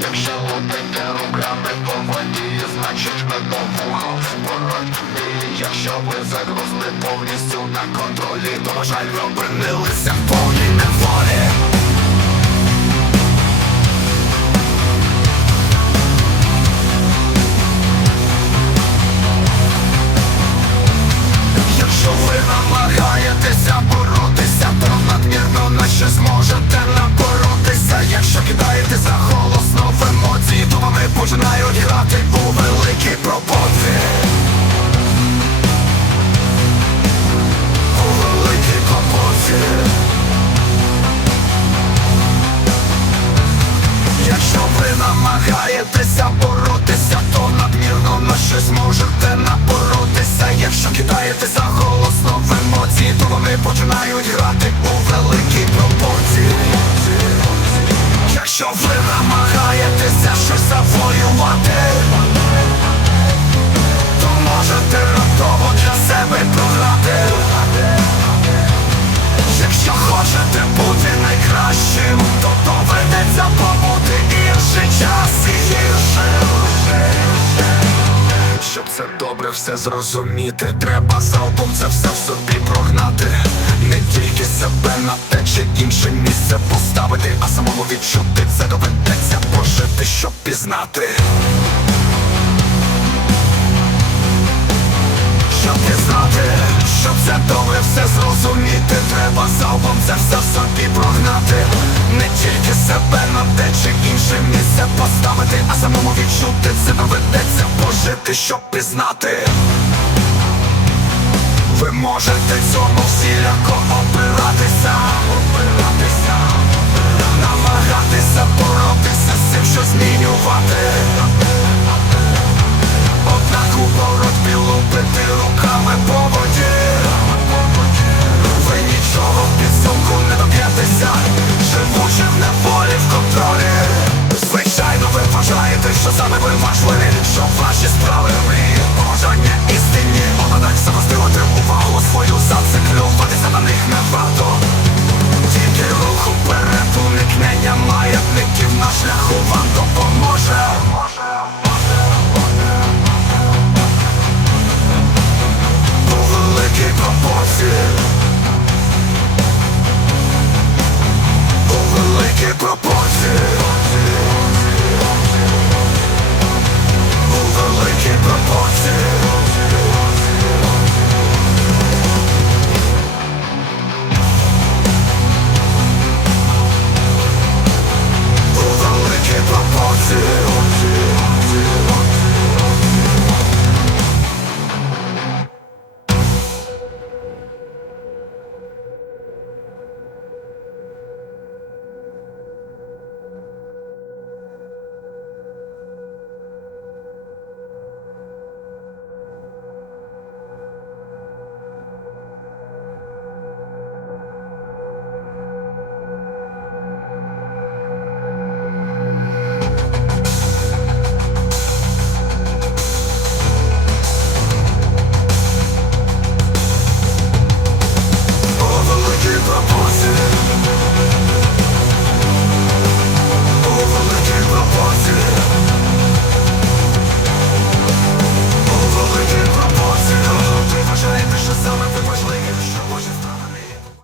Якщо лупити руками по воді, значить медову ворот І Якщо ви загрузли повністю на контролі, то на жаль, ви опинилися в повній неволі починають грати у великій пропорції У великій пропорції Якщо ви намагаєтеся боротися, то надмірно на щось можете напоротися. Якщо кидаєте за голосно в емоції, то вони починають грати у великій пропорції Якщо ви намагаєтеся щось завоювати, то можете раптово для себе програти. Якщо хочете бути найкращим, то доведеться побути інший час і гіршим. Щоб це добре все зрозуміти, треба залпом це все в собі прогнати. Не інше поставити, а самому відчути це доведеться. Пожити, щоб пізнати? Щоб пізнати, щоб це добре все зрозуміти, треба залпом це все в собі прогнати. Не тільки себе на те чи інше місце поставити, а самому відчути це доведеться. Пожити, щоб пізнати? Ви можете цьому всіляко Вони відчув ваші справи мрії Бажання істинні. Однадать самостилати увагу свою за